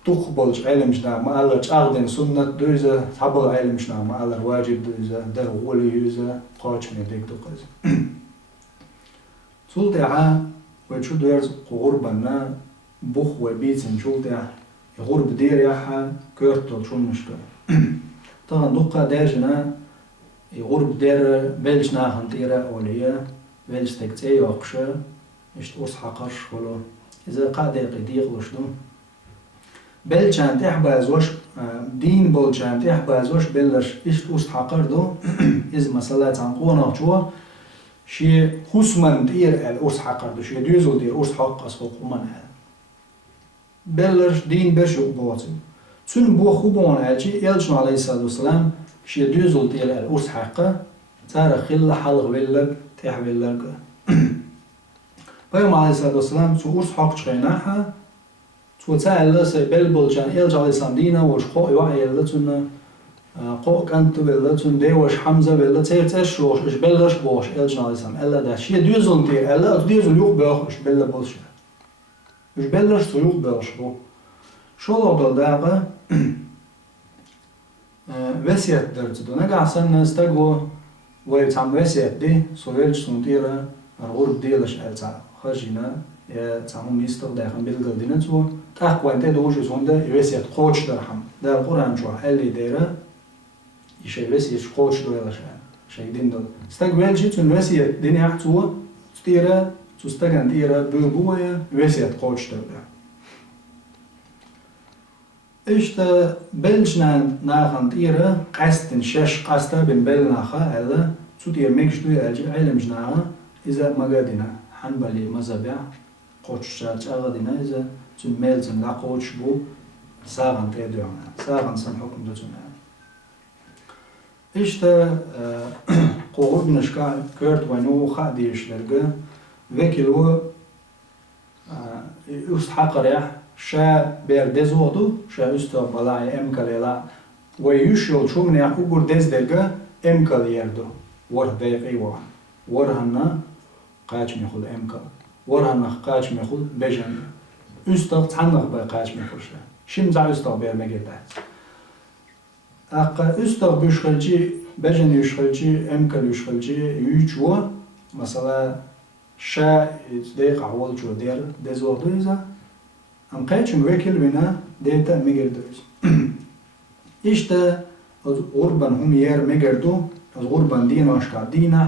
تقبلش علمشنا ما الله تعقدن سنة دوزة تقبل علمشنا ما الله واجب دوزة در ولي يوزة قاش من ديك دقز سولتها وشو درس قربنا بخ وبيتن شولتها غرب دير ياها كرتل شو المشكلة طبعا دقة داجنا غرب دير بلشنا خنطيرة أولية بلش تكتي وقشة إيش تقص حقرش ولو إذا قاعدة قديق وشدو بلشان تحباز وش دين بلشان تحباز وش بلش إيش تقص حقر دو إذا مسألة تنقونا جوا شيء خصمن دير الأرس حقر دو شيء ديزول دير أرس حق أسفل قمان بلش دين بشو بواتي سن بو خوبون أجي يلشن عليه الصلاة والسلام شيء ديزول دير الأرس حقه تارا خلا حلق بلك تحبل لك پیام علیه السلام تو ارس حق چقیناها تو تعال سه بلبلجان ایل جالی سامدینا وش قو یوعی لتون قو کنت بلتون دیوش حمزه بلت تیرتش روش اش بلش باش ایل جالی سام الا داشیه دیوزون تیر الا دیوزون یوق باش اش بل بلش اش بلش تو یوق باش رو شو لو دلداقه وسیعت درت دو نگه اصلا نستگو و تام وسیعت دی سویل سونتیره الغرب دیلش التا خرجنا يا تعمل ميستر داخل بالقدينة تو تحقق أنت دوج زوندا يوسيت قوش درهم ده القرآن شو حل دايرة يشي وسيت قوش دولا شيء دين دول استقبل جيت الوسيت دين يحتوى تيرا تستجن تيرا بوبويا وسيت قوش دولا إيش تا بلشنا ناخن تيرا قاستن شش قاستا بين بل ناخا هذا تودي ميكش دوي أجي علم جناها إذا ما قادنا حنبلي مذهبيا قوش شات أغادنا إذا تون ميلزن لا قوش بو ساغن تيدونا ساغن سن حكم دوتنا إيش تا قوغب نشكا كرت وينو خاديش لرقا وكيلو يوست حقريح شا بيردز وغدو شا يوستو بلاي امكاليلا ويوشيول شو من يحقو قردز درقا امكاليردو ورح دايق ايوان ورهنا قاچ میخود امکان ورهنا قاچ میخود بجن üstad tanık bay قاچ میخوشه شیم زع üstad bir megede اقا üstad بيشخلجي بجن يشخلجي امکان يشخلجي يجوا مثلا شا دقيقة أول جو دير دزوق دوزا ام قاچ موكل بنا ديتا ميگردوز işte urban هم yer ميگردو از غربان دين واشكا دينا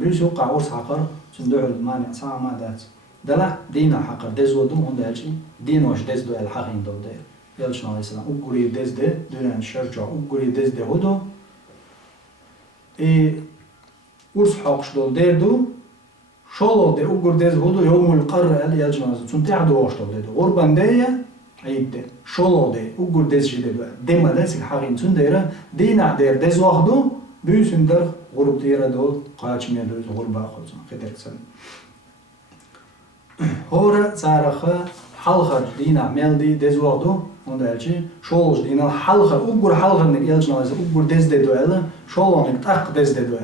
بيسو قاورس حقر صندوق المانع ساعة ما دات دلا دينا حقر دزو دو هون دالشي دين واش دز دو الحقين دو دير يلشنا عليه السلام أقولي دز دي دونان شرجع أقولي دز دي هدو ورس حقش دو دير دو شولو دي أقول دز هدو يوم القرر اللي يلشنا عليه السلام تعدو واش دو دي غربان دي عيب دي شولو دي أقول دز جي دي ديما دز الحقين صنديرا دينا دير دز واحدو بيسندر غرب ديرا دول قاچ ميدوز غربا خلصن قدرتسن هورا زارخه حلخر دينا ملدي دزوادو وندالجي شولش دينا حلخر اوغور حلخر نك يلجناز اوغور دز ددو الا شولونك تاق دز ددو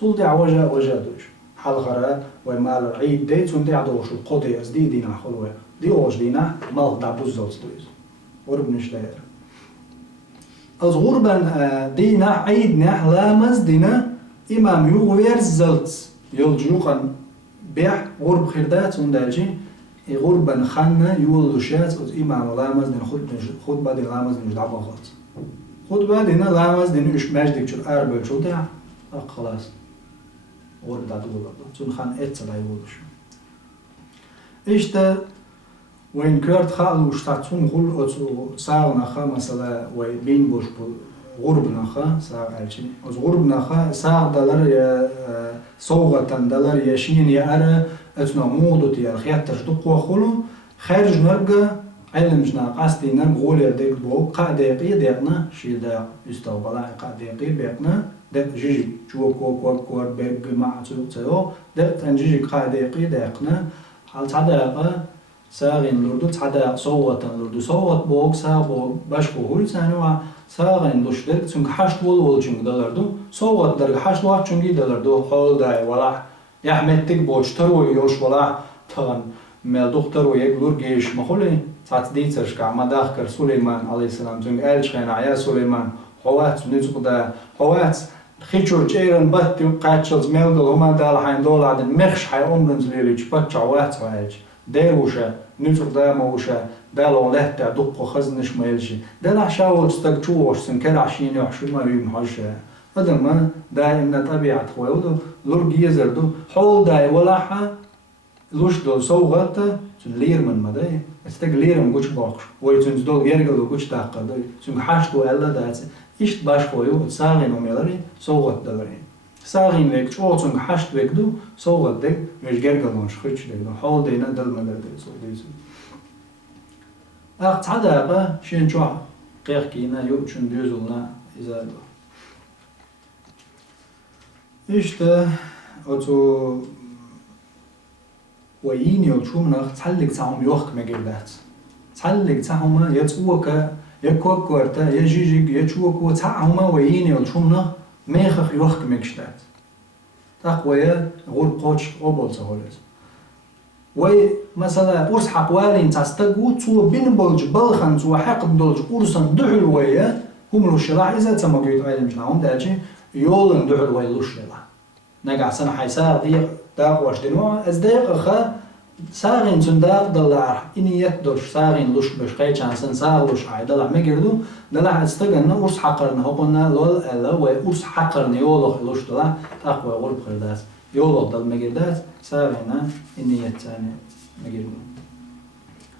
سولدي عوجا وجادوش حلخر ومال عيد دي تون دي عدوش قودي از دي دينا خلوه دي اوج دينا مال دابوز دوز دوز غرب نشتاير از غربان دينا عيدنا لامز دينا إمام يغوير زلت يلجوقن بيح غرب خردات وندالجي غربان خاننا يولوشات از إمام لامز دين خود بعد لامز دين جدعبا خلط خود بعد دينا لامز دين اش مجدك شو أربع شو دع خلاص غرب دادو بلدو تون خان اتسلا يولوش إشتا وين كرت خالو شتاتون غل أتو ساغنا خا مثلا وين بين بوش بول غرب نخا ساق ألشي أز غرب نخا ساق دلر يا صوغة دلر يشين يا أرى أتنا مودو تيا خيات تشدق وخلو خارج نرجع علم جنا قصدي نرجع غولي ديك بو قاعدة ديقنا شي دا يستوى بلا قاعدة بيقنا ده جيجي شو كو بيرج مع تسو ده تنجيجي قاعدة ديقنا حال تعدا ساغين لردو تعدا صوت لردو صوت بوك سا بو باشكو هول سانوا ساغين لوش درك چونك حشت ول چونك دلردو صوت درك حشت واحد چونكي دلردو حول داي ولا يحمتك بوشتر ويوش ولا تغن مل دختر ويك لور جيش مخولي ساعت ديترش كعما داخر سليمان عليه السلام چونك ألش خينا عيا سليمان حوات نزق دا حوات خيشور جيرن بات قاتشلز ميلدل هما دال حين دول عدن مخش حي أمرنز ليليش باتش عوات وعيش ديروشا نزق دا موشا دالو لهتا دقو خزنش ميلشي دال عشاول تستقشوش سنكر عشين يحشو ما يمحشا هذا ما دائما طبيعة خويودو لور جيزردو حول داي ولاحا لوش دول صوغتا لير من مداي استق لير من قوش باقش ويتونز دول يرقلو قوش تاقر دوي سنك حاشتو ألا داتي إشت باش خويو تساغين وميلاري صوغت دلارين ساغين ويك شو سنك حاشت ويكدو صوغت ديك ويش يرقلونش خيتش ديك حول دينا دل مدار دي صوغ ديسو أخ تعدا أبا شين شوح قيخ كينا يوبشن ديوزولنا إزادو إشتا أتو ويني وشومنخ تحلق تاهم يوخك مجردات تحلق تاهما يتوكا يكوك ورتا يجيجيك يتوكو تاهما ويني وشومنخ ميخخ يوخك مجشتات تقويا غور قوش أوبل سهولز وي مثلا أرس حقوالين تستقو تو بين بلج بلخن تو حقب دولج أرسن دحل ويا هم لو شلاح إذا تمجيت عيلم جناهم داجي يولن دحل ويا لو شلاح نقع سنة حيسار دي داقواش دنوع از داق خا ساغين تنداق دلار إني يتدرش ساغين لوش بشقي چانسن ساغ لوش عيدلع مجردو دلع استقلنا أرس حقرنا هقولنا لول ألا وأرس حقرنا يولغ لوش دلع تقوى غرب خرداس يولغ دل مجرداس ساغينا إني يتاني مجردو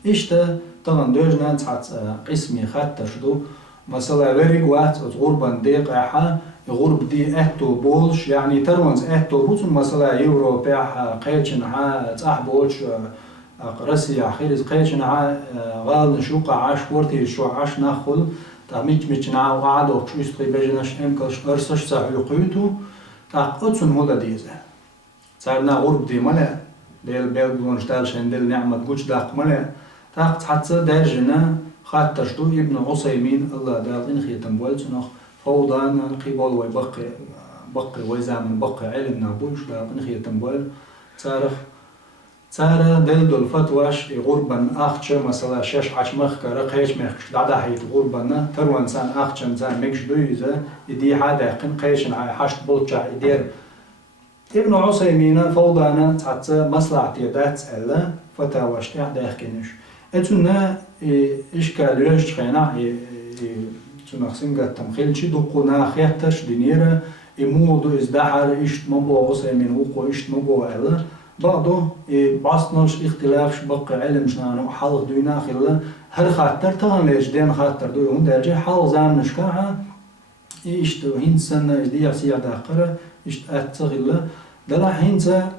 إشتا طبعا دوجنا تحت قسمي خاتر شدو مثلا ورق وات غربا ديق احا غرب دي اتو بولش يعني ترونز اتو بوتون مثلا يورو بيح قيتشن ها تصاحبوش قرسي اخيرز قيتشن ها غال نشوق عاش ورتي شو عاش ناخذ تاميج ميچنا وقعدو شوستي بجناش امكلش ارسش صاحو قيتو تاقتسن هودا ديزه صارنا غرب دي ملا ديل بيلغون شتالشن ديل نعمه جوج داق ملا تاقت حتى داجنا خاطر شدو ابن عثيمين الله دال إن خيتم بولتنخ فوضانا قبول بقي وزامن بقي علم نابوش دال إن خيتم بول تارة دل فتواش غربا أخش مثلا شش عش مخكرة قيش مخش دعدا حيت غربنا تروان سان أخشم زان مكش دويزة يدي حدا قن قيشن حشت بولتشا يدير ابن عثيمين فوضانا حتى مصلحتي دات ألا فتواش تحدا يخكنش اتونا إشكاليش خينا تنخسين قد تمخيلشي دقونا خياتش دينيرا إمودو إزدحر إشت مبو عثيمين وقو إشت مبو ألا بعضو بعصناش اختلافش بقى علم شنانو حلق دوينا خلا هر خاطر تغن ليش دين خاطر دوي هون درجة حال زام نشكاها إشت هين سنة إدي عسيا داقرة إشت أتغلا دلا هينزا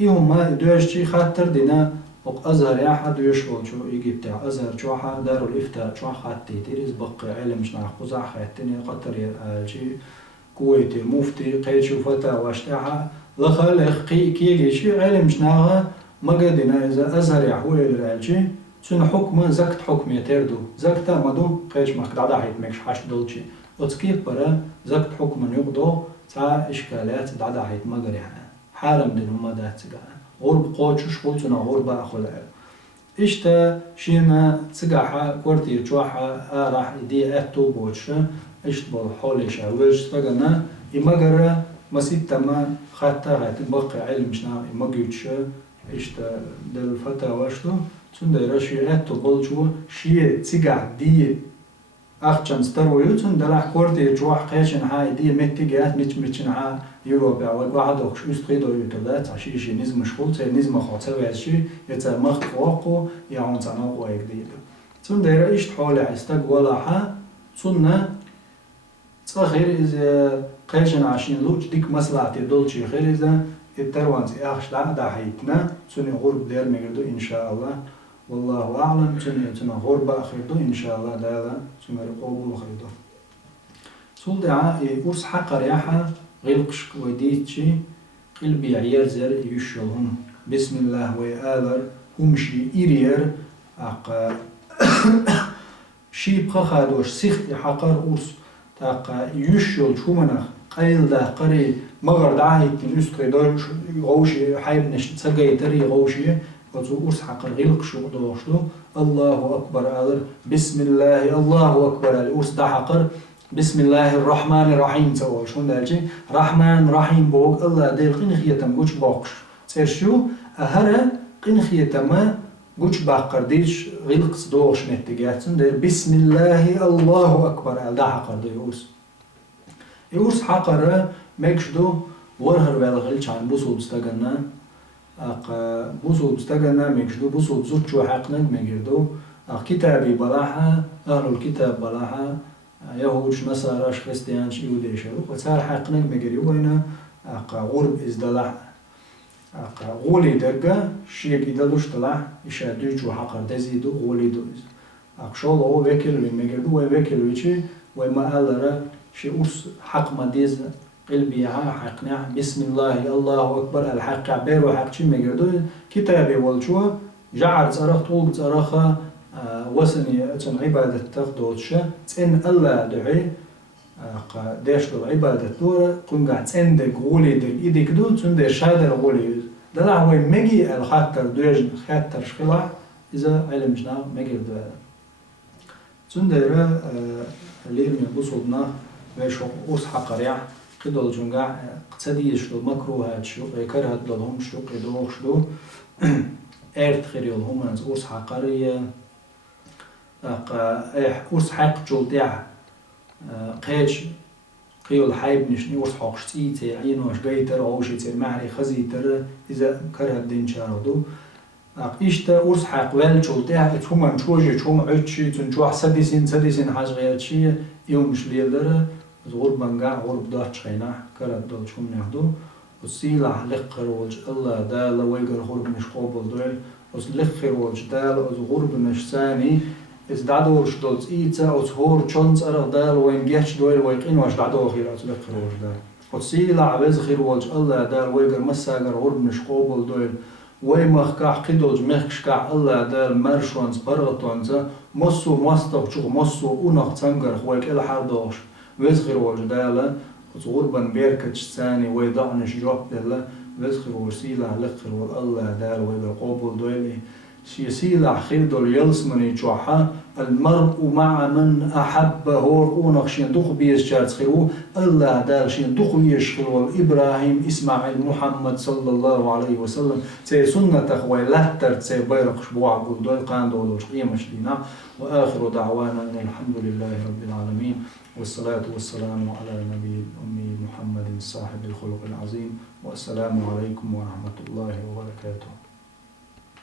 إيهم ما دوشتي خاطر دينا وق أزهر يا حد يشغل شو يجي بتاع أزهر شو حد دار الإفتاء شو خاتي تيريز بقى علم شنا خزع خاتني قطر الشيء كويتي مفتي قيد شو فتا واشتاها لخال كي يجي شيء علم شناها ما قدنا إذا أزهر يحول الشيء سن حكم زكت حكم يتردو زكت مدو قيش ما قد عدا حيت مكش حش دولشي وتكيف برا زكت حكم يقضو تا إشكالات عدا حيت ما قريحنا حارم دينهم ما دات سجانا غرب قوتش قلتنا غرب أخولا إشتا شينا تسقاحا كورتي جوحا راح دي أتو بوتشا إشت بالحوليش عوج تغنى إما قرى مسيد تما خاطا غايت بقى علم شنا إما قيوتشا إشتا دل فتا واشتو تندر شي أتو بوتشو شي تسقاح دي أخشن سترويو تندر كورتي جوح قيشن هاي دي متجات متشن ها يوروبا واحد وخش يستقيدو يوتلات عشي شي نزم مشغول تي نزم خاطر واشي يتا مخ واقو يعون تناقو جديد تندر إشت حول عستق ولا ها تنا صخير إذا قيشنا عشان لوج ديك مصلحة دولشي خير إذا التروانز أخش لا دا حيتنا سنة غرب دير مقردو إن شاء الله والله أعلم سنة غرب أخردو إن شاء الله دالا سنة رقوبو خردو سول دعاء أرس حق رياحة غلقش وديتشي قلبي عيار زر يشلهم بسم الله ويآذر همشي إرير أقا شيب خادوش سيخت حقر أرس تاقا يشل شومنخ قيل ده قري مغرد عايد نسكري دوش غوشي حيب نشت سقاي تري غوشي وزو أرس حقر غلقش ودوشلو الله أكبر آذر بسم الله الله أكبر الأرس ده حقر بسم الله الرحمن الرحيم سوال شون دالجي رحمن رحيم بوغ الله دير قنخيتم قوش باقش تسيرشو أهرا قنخيتما قوش باقر ديش غلقس دوغش نتجاتن دير بسم الله الله أكبر ده حقر دي يورس حقر مكشدو ورهر بالغلش عن بوصل بستغنا بوصل بستغنا مكشدو بوصل بزوتشو حقنك مكردو كتابي بلاحة أهل الكتاب بلاحة يهودش نصاراش خريستيانش يوديش وصار حقنك مكري وينا غرب إزدلح غولي دقة شيك إدلوش طلع يشادوش حقر تزيدو غولي دوز شغل هو وكل مكردو وكل ويشي وما ألرا شي أرس حق مديز قلبي حقنا بسم الله الله أكبر الحق عبير وحق شي مقردو كتابي والشوا جعر صرخ طول صرخة وسني تن عبادة تغدوتش تن الله دعي داش دو عبادة دور قم قاعد تن دك غولي دك إيدك دو تن دي شادر غولي دلع هو مجي الخاطر دوج خاطر شخلا إذا علمنا مقرد تن ديرا اللي من بصودنا ويشو أوس حق ريح قدول جنقع قصدي يشلو مكروهات شو كرهت لهم شو قدوخ شلو ارت خيريول هم از أوس حق ريح أوس حق جولتيع قيش قيول حيب نشني أوس حق شتيتي عينو اش قيتر أو شيتر معري خزيتر إذا كرهت دين شاردو إشتا أوس حق ويل جولتيع اتهم شوجي تهم عدشي تنجوح سديسين حاج غيرتشي يوم شليلر غرب بنقع غرب دارش خينا كرد دول شو منهدو وسيلع لقر وج الله دال ويقر غرب مش قابل دول وس لقر وج دال وز غرب مش ثاني إز دادورش دولز إيتا وز هور تشونز أرغ دال وين جيش دول ويقين واش دادو خير وز لقر وج دال وسيلع وزخر وج الله دال ويقر مساقر غرب مش قابل دول ويمخكع قدوج مخكع الله دال مرشونز برغتونز مصو مستق شو مصو أنخ تنقر خويك إلى حردوش وزخر وجدالا غربا بيركتش ثاني ويضعنش جواب دالا وزخر وسيلة لقر والله دال ويقر قابل دولي سيسيلة خير دول يلسمني جوحا المرء مع من أحب هور أونخ شين دخو بيش جارت خيرو الله دال شين دخو يشخر إبراهيم إسماعيل محمد صلى الله عليه وسلم تي سنة أخوي لهتر تي بيرق شبوع قدول قان دولوش قيمش لنا وآخر دعوانا أن الحمد لله رب العالمين والصلاة والسلام على نبي الأمي محمد صاحب الخلق العظيم والسلام عليكم ورحمة الله وبركاته.